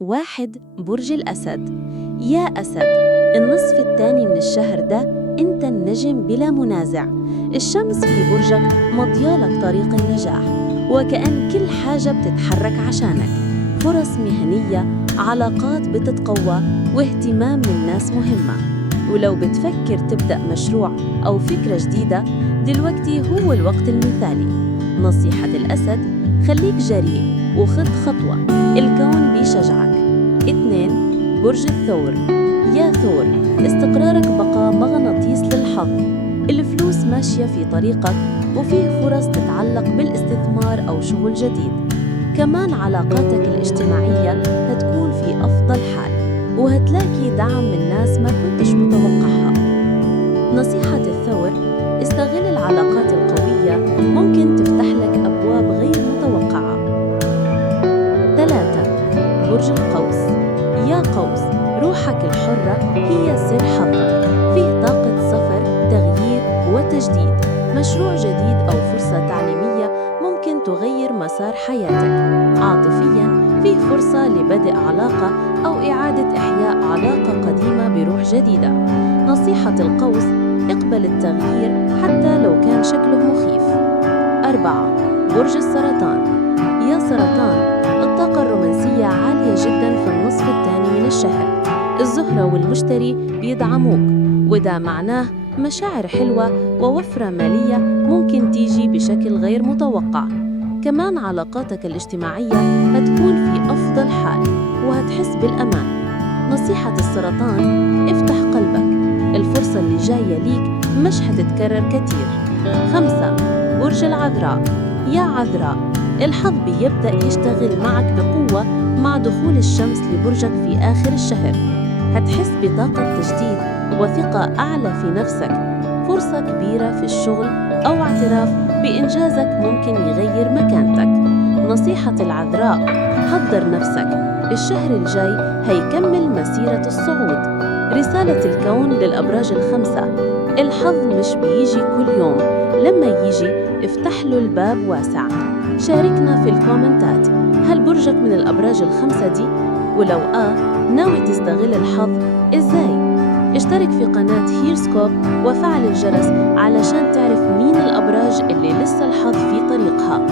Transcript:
1. برج الأسد. يا أسد، النصف الثاني من الشهر ده أنت النجم بلا منازع. الشمس في برجك مضيالك طريق النجاح، وكأن كل حاجة بتتحرك عشانك. فرص مهنية، علاقات بتتقوى، واهتمام من ناس مهمة. ولو بتفكر تبدأ مشروع أو فكرة جديدة، دلوقتي هو الوقت المثالي. نصيحة الأسد: خليك جريء وخذ خطوة، الكون بيشجعك. 2. برج الثور. يا ثور، استقرارك بقى مغناطيس للحظ. الفلوس ماشية في طريقك، وفيه فرص تتعلق بالاستثمار أو شغل جديد. كمان علاقاتك الاجتماعية هتكون في أفضل حال، وهتلاقي دعم من ناس ما كنتش متوقعها. نصيحة الثور: استغل العلاقات القوية، ممكن تفتح لك أبواب غير متوقعة. 3. برج القوس. يا قوس، روحك الحرة هي سر حظك. فيه طاقة سفر، تغيير وتجديد. مشروع جديد أو فرصة تعليمية ممكن تغير مسار حياتك. عاطفياً، فيه فرصة لبدء علاقة أو إعادة إحياء علاقة قديمة بروح جديدة. نصيحة القوس: اقبل التغيير حتى لو كان شكله مخيف. 4. برج السرطان. يا سرطان، الطاقة الرومانسية عالية جداً في النصف الثاني من الشهر. الزهرة والمشتري بيدعموك، وده معناه مشاعر حلوة ووفرة مالية ممكن تيجي بشكل غير متوقع. كمان علاقاتك الاجتماعية هتكون في أفضل حال، وهتحس بالأمان. نصيحة السرطان: افتح قلبك، الفرصة اللي جاية ليك مش هتتكرر كتير. 5. برج العذراء. يا عذراء، الحظ بيبدأ يشتغل معك بقوة مع دخول الشمس لبرجك في آخر الشهر. هتحس بطاقة تجديد وثقة أعلى في نفسك. فرصة كبيرة في الشغل أو اعتراف بإنجازك ممكن يغير مكانتك. نصيحة العذراء: حضر نفسك، الشهر الجاي هيكمل مسيرة الصعود. رسالة الكون للأبراج الخمسة: الحظ مش بيجي كل يوم، لما يجي افتح له الباب واسع. شاركنا في الكومنتات، هل برجك من الأبراج الخمسة دي؟ ولو ناوي تستغل الحظ إزاي؟ اشترك في قناة هيرسكوب وفعل الجرس علشان تعرف مين الأبراج اللي لسه الحظ في طريقها.